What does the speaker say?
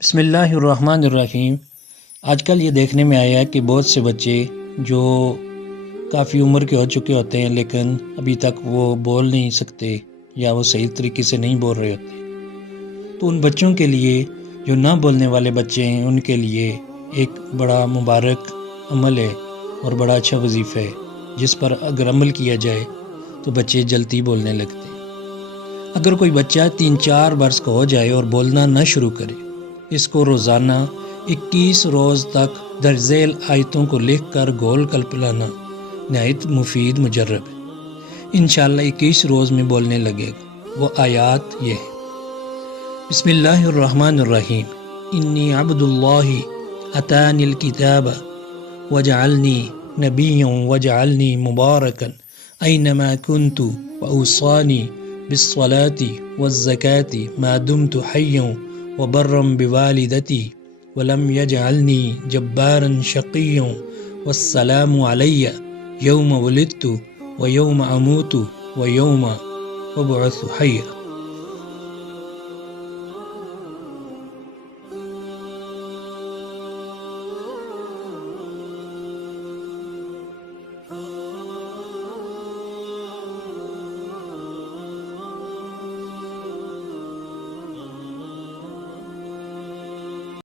بسم اللہ الرحمن الرحیم۔ آج کل یہ دیکھنے میں آیا ہے کہ بہت سے بچے جو کافی عمر کے ہو چکے ہوتے ہیں لیکن ابھی تک وہ بول نہیں سکتے یا وہ صحیح طریقے سے نہیں بول رہے ہوتے، تو ان بچوں کے لیے جو نہ بولنے والے بچے ہیں ان کے لیے ایک بڑا مبارک عمل ہے اور بڑا اچھا وظیفہ ہے، جس پر اگر عمل کیا جائے تو بچے جلدی بولنے لگتے ہیں۔ اگر کوئی بچہ 3-4 برس کا ہو جائے اور بولنا نہ شروع کرے، اس کو روزانہ 21 روز تک درج ذیل آیتوں کو لکھ کر گول کر پلانا نہایت مفید مجرب ہے۔ انشاءاللہ 21 روز میں بولنے لگے گا۔ وہ آیات یہ ہیں: بسم اللہ الرحمن الرحیم، انی عبد اللہ اتانی الکتاب وجعلنی نبیا وجعلنی مبارکا اینما کنت واوصانی بالصلاة والزکاة ما دمت حیا وبرا بوالدتی ولم یجعلنی جبارا شقیا والسلام علی یوم ولدت ویوم اموت ویوم ابعث حیا۔